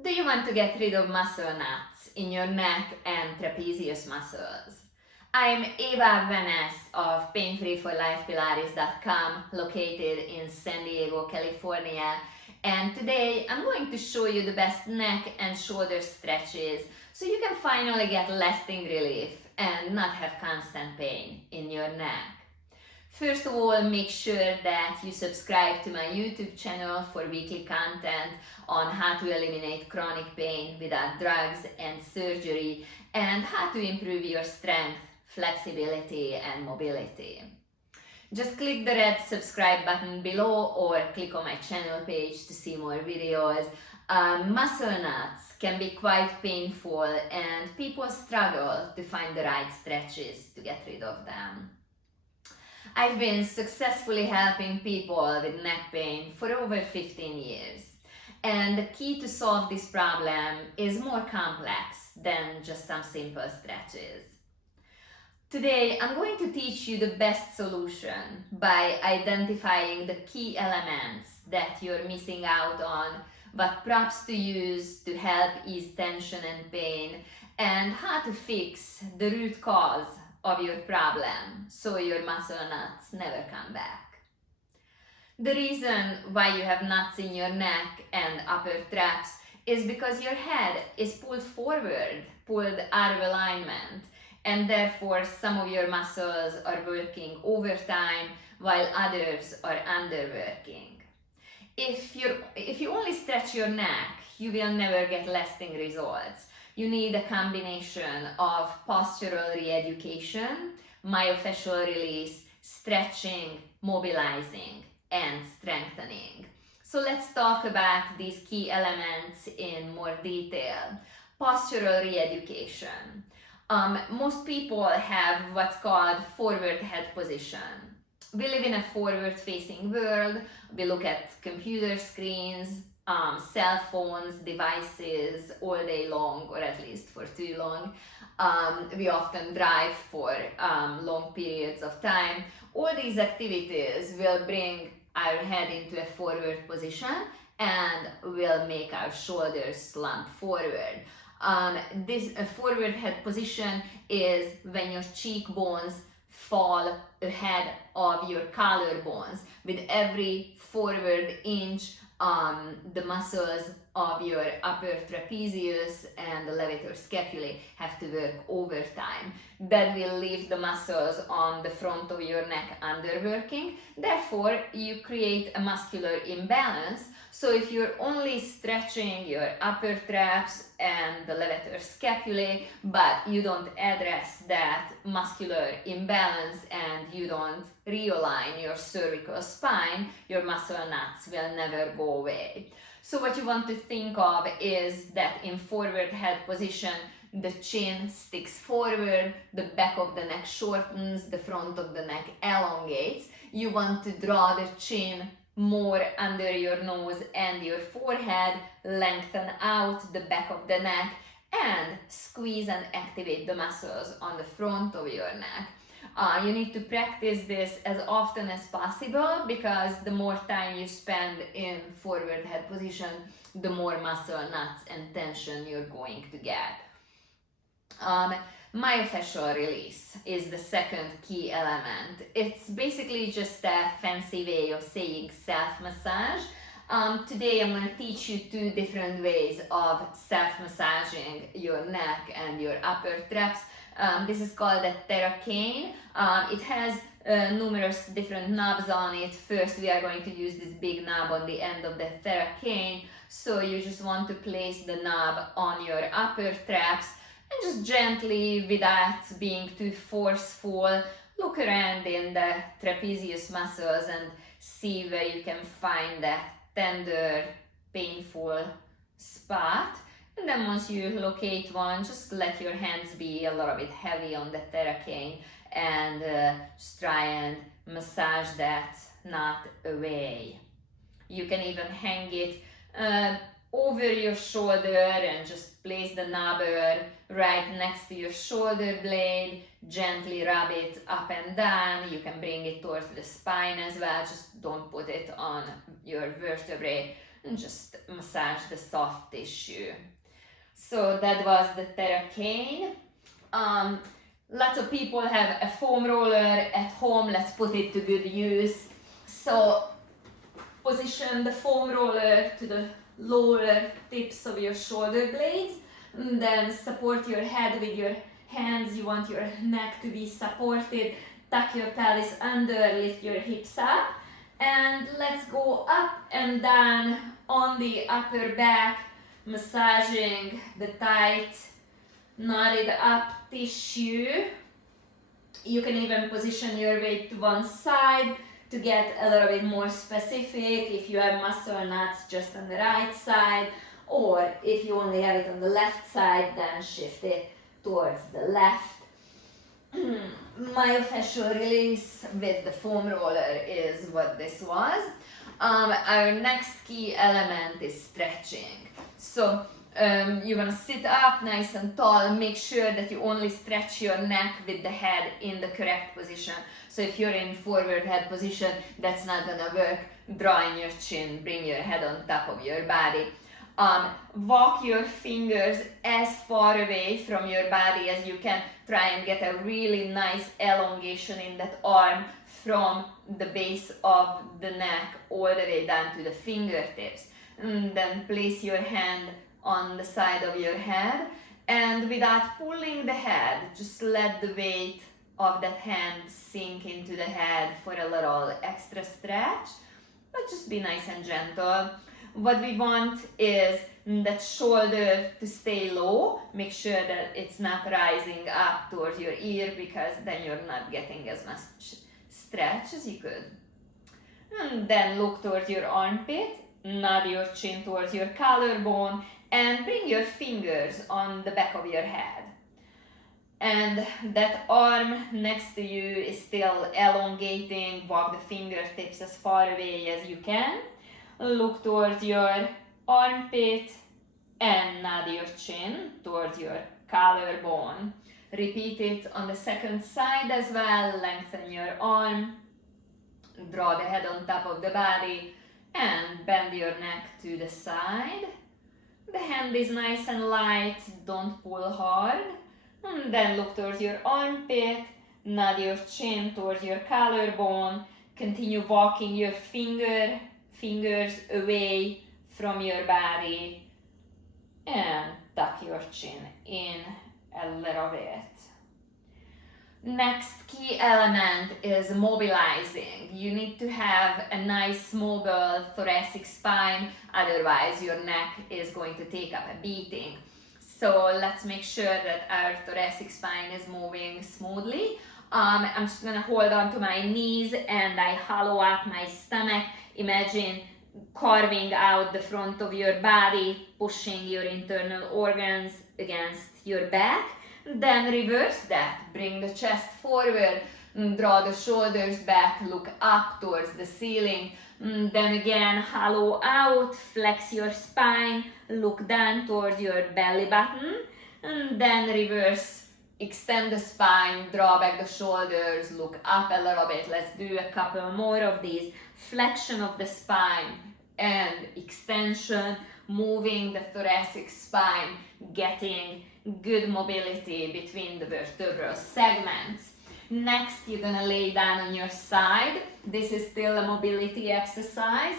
Do you want to get rid of muscle knots in your neck and trapezius muscles? I'm Eva Venice of PainFreeForLifePilates.com, located in San Diego, California, and today I'm going to show you the best neck and shoulder stretches so you can finally get lasting relief and not have constant pain in your neck. First of all, make sure that you subscribe to my YouTube channel for weekly content on how to eliminate chronic pain without drugs and surgery and how to improve your strength, flexibility, and mobility. Just click the red subscribe button below or click on my channel page to see more videos. Muscle knots can be quite painful and people struggle to find the right stretches to get rid of them. I've been successfully helping people with neck pain for over 15 years. And the key to solve this problem is more complex than just some simple stretches. Today, I'm going to teach you the best solution by identifying the key elements that you're missing out on, what props to use to help ease tension and pain, and how to fix the root cause of your problem so your muscle knots never come back. The reason why you have knots in your neck and upper traps is because your head is pulled forward, pulled out of alignment, and therefore some of your muscles are working overtime while others are underworking. If you only stretch your neck, you will never get lasting results. You need a combination of postural re-education, myofascial release, stretching, mobilizing, and strengthening. So let's talk about these key elements in more detail. Postural re-education. Most people have what's called forward head position. We live in a forward-facing world. We look at computer screens, cell phones, devices all day long, or at least for too long. We often drive for long periods of time. All these activities will bring our head into a forward position and will make our shoulders slump forward. This forward head position is when your cheekbones fall ahead of your collarbones. With every forward inch, the muscles of your upper trapezius and the levator scapulae have to work overtime. That will leave the muscles on the front of your neck underworking. Therefore, you create a muscular imbalance. So if you're only stretching your upper traps and the levator scapulae, but you don't address that muscular imbalance and you don't realign your cervical spine, your muscle knots will never go away. So what you want to think of is that in forward head position, the chin sticks forward, the back of the neck shortens, the front of the neck elongates. You want to draw the chin more under your nose and your forehead, lengthen out the back of the neck, and squeeze and activate the muscles on the front of your neck. You need to practice this as often as possible because the more time you spend in forward head position, the more muscle knots and tension you're going to get. Myofascial release is the second key element. It's basically just a fancy way of saying self-massage. Today I'm going to teach you two different ways of self-massaging your neck and your upper traps. This is called a TheraCane. It has numerous different knobs on it. First we are going to use this big knob on the end of the TheraCane. So you just want to place the knob on your upper traps and just gently, without being too forceful, look around in the trapezius muscles and see where you can find that tender, painful spot. And then once you locate one, just let your hands be a little bit heavy on the TheraCane and just try and massage that knot away. You can even hang it over your shoulder and just place the knobber right next to your shoulder blade, gently rub it up and down. You can bring it towards the spine as well, just don't put it on your vertebrae and just massage the soft tissue. So that was the Terracane. Lots of people have a foam roller at home. Let's put it to good use. So position the foam roller to the lower tips of your shoulder blades, and then support your head with your hands. You want your neck to be supported. Tuck your pelvis under, lift your hips up, and let's go up and down on the upper back, massaging the tight, knotted up tissue. You can even position your weight to one side to get a little bit more specific. If you have muscle knots, just on the right side, or if you only have it on the left side, then shift it towards the left. Myofascial release with the foam roller is what this was. Our next key element is stretching. So you're gonna sit up nice and tall. Make sure that you only stretch your neck with the head in the correct position. So if you're in forward head position, that's not gonna work. Draw in your chin, bring your head on top of your body. Walk your fingers as far away from your body as you can. Try and get a really nice elongation in that arm from the base of the neck all the way down to the fingertips. And then place your hand on the side of your head, and without pulling the head, just let the weight of that hand sink into the head for a little extra stretch, but just be nice and gentle. What we want is that shoulder to stay low. Make sure that it's not rising up towards your ear, because then you're not getting as much stretch as you could. And then look towards your armpit, nod your chin towards your collarbone, and bring your fingers on the back of your head. And that arm next to you is still elongating. Walk the fingertips as far away as you can. Look towards your armpit and nod your chin towards your collarbone. Repeat it on the second side as well. Lengthen your arm. Draw the head on top of the body and bend your neck to the side. The hand is nice and light, don't pull hard. And then look towards your armpit, nod your chin towards your collarbone. Continue walking your fingers away from your body, and tuck your chin in a little bit. Next key element is mobilizing. You need to have a nice mobile thoracic spine, otherwise your neck is going to take up a beating. So let's make sure that our thoracic spine is moving smoothly. I'm just gonna hold on to my knees and I hollow out my stomach. Imagine carving out the front of your body, pushing your internal organs against your back. Then reverse that, bring the chest forward, draw the shoulders back, look up towards the ceiling. Then again, hollow out, flex your spine, look down towards your belly button. And then reverse, extend the spine, draw back the shoulders, look up a little bit. Let's do a couple more of these. Flexion of the spine and extension, moving the thoracic spine, getting good mobility between the vertebral segments. Next, you're gonna lay down on your side. This is still a mobility exercise.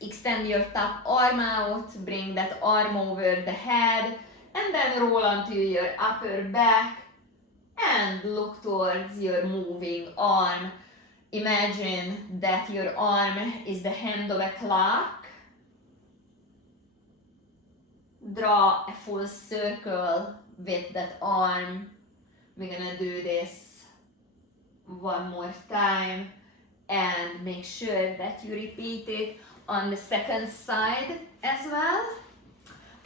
Extend your top arm out, bring that arm over the head, and then roll onto your upper back and look towards your moving arm. Imagine that your arm is the hand of a clock. Draw a full circle with that arm. We're gonna do this one more time and make sure that you repeat it on the second side as well.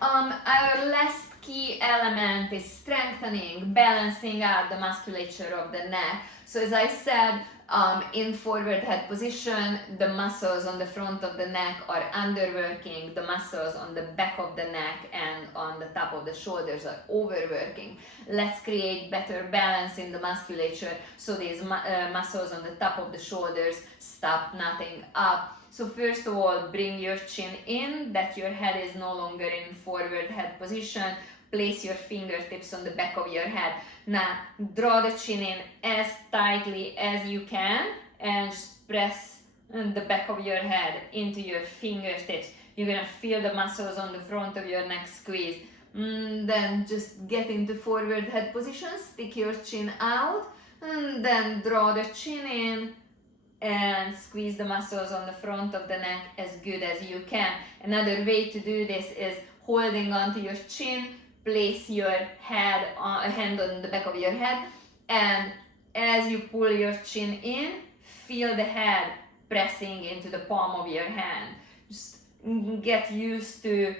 Our last key element is strengthening, balancing out the musculature of the neck. So as I said, In forward head position, the muscles on the front of the neck are underworking, the muscles on the back of the neck and on the top of the shoulders are overworking. Let's create better balance in the musculature so these muscles on the top of the shoulders stop knotting up. So first of all, bring your chin in, that your head is no longer in forward head position. Place your fingertips on the back of your head. Now, draw the chin in as tightly as you can and just press the back of your head into your fingertips. You're gonna feel the muscles on the front of your neck squeeze. Then just get into forward head position, stick your chin out, and then draw the chin in and squeeze the muscles on the front of the neck as good as you can. Another way to do this is holding onto your chin. Place your hand on the back of your head, and as you pull your chin in, feel the head pressing into the palm of your hand. Just get used to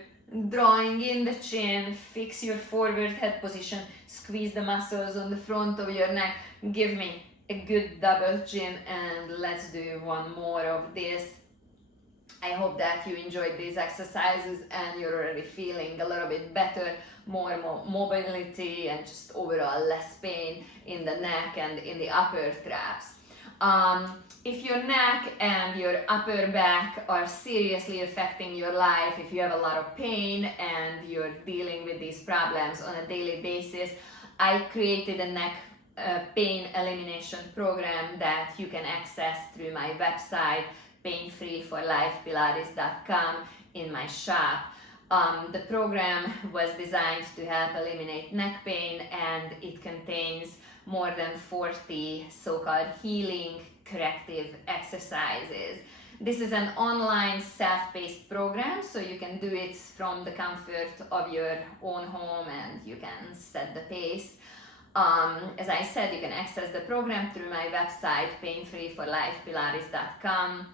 drawing in the chin, fix your forward head position, squeeze the muscles on the front of your neck. Give me a good double chin, and let's do one more of this. I hope that you enjoyed these exercises and you're already feeling a little bit better, more mobility and just overall less pain in the neck and in the upper traps. If your neck and your upper back are seriously affecting your life, if you have a lot of pain and you're dealing with these problems on a daily basis, I created a neck pain elimination program that you can access through my website, PainFreeForLifePilates.com, in my shop. The program was designed to help eliminate neck pain, and it contains more than 40 so-called healing corrective exercises. This is an online self-paced program, so you can do it from the comfort of your own home and you can set the pace. As I said, you can access the program through my website, PainFreeForLifePilates.com.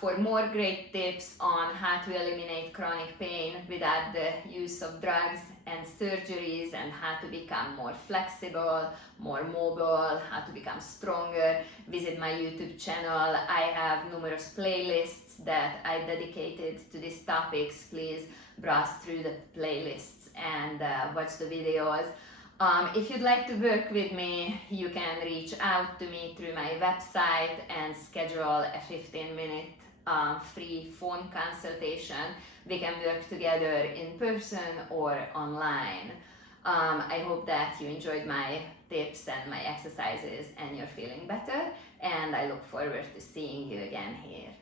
For more great tips on how to eliminate chronic pain without the use of drugs and surgeries, and how to become more flexible, more mobile, how to become stronger, visit my YouTube channel. I have numerous playlists that I dedicated to these topics. Please browse through the playlists and watch the videos. If you'd like to work with me, you can reach out to me through my website and schedule a 15-minute free phone consultation. We can work together in person or online. I hope that you enjoyed my tips and my exercises and you're feeling better, and I look forward to seeing you again here.